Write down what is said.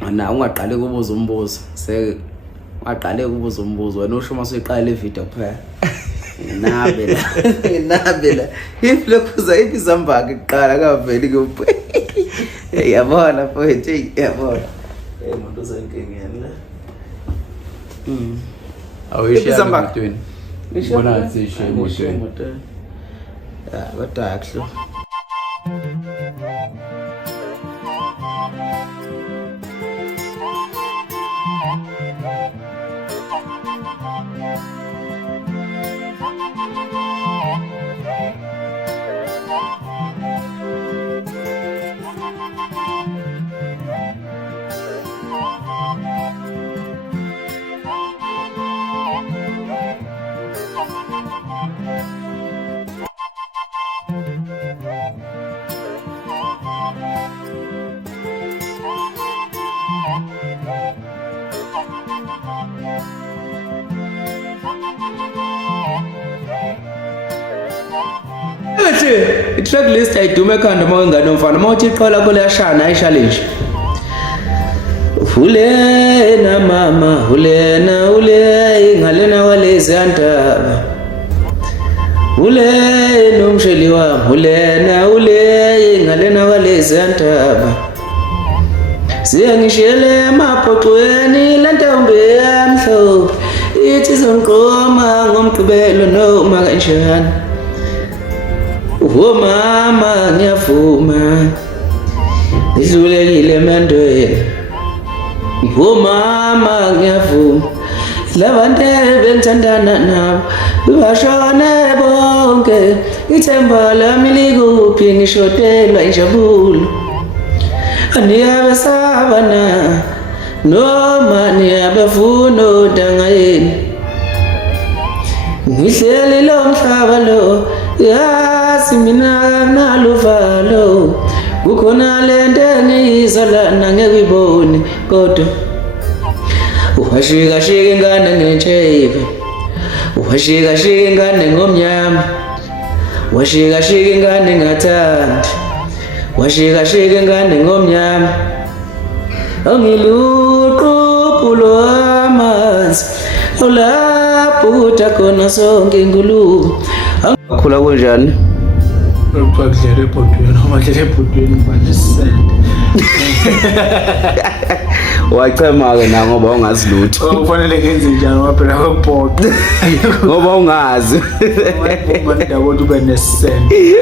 na ungaqale kubuza umbuzo ungaqale kubuza umbuzo wena usho mase uyiqala ivideo kuphela nabela if lokhuza izambaka iqala kaveli kuphi yabona mfowethu yabona umuntu usenkingeni la awuyishiya emotweni bona sisho emotweni kodwa akuhlo i-track list ayidume ekhanda uma wengane umfana uma uthi iqola kule yashana ayishalishe hulena mama hulena ingalena walezi andaba hulena umsheli wami hulena ingalena walezi andaba siyangishiyele emaphoxweni le ntombi yamhlophe ithi izongiqoma ngomgqibelo noma kanjani mama ngiyavuma ngidlulekile emandweni mama ngiyavuma labantu bengithandana nabo bashone bonke ithemba lami likuphi ngishotelwa injabulo aniyabesabana noma niyabefuna udangayeni ngihleli lo mhlaba lo yazi mina naluvalo kukhona lento engiyizolana ngekuyiboni kodwa uhashika ingane ngentshebe uhashika ingane ngomnyama washika ingane ngathandi washika ingane ngomnyama angiluquphu lwamanzi olapho kuthakona sonke ingulube khula kunjani kuthiwa kudlele ebhodweni noma dlele ebhodweni manje sisende wachema-ke na ngoba ungazi lutho kufanele ngenze njani ngoba phela kwebhodo ngoba ungazi ngoba ndawonye ube nesisende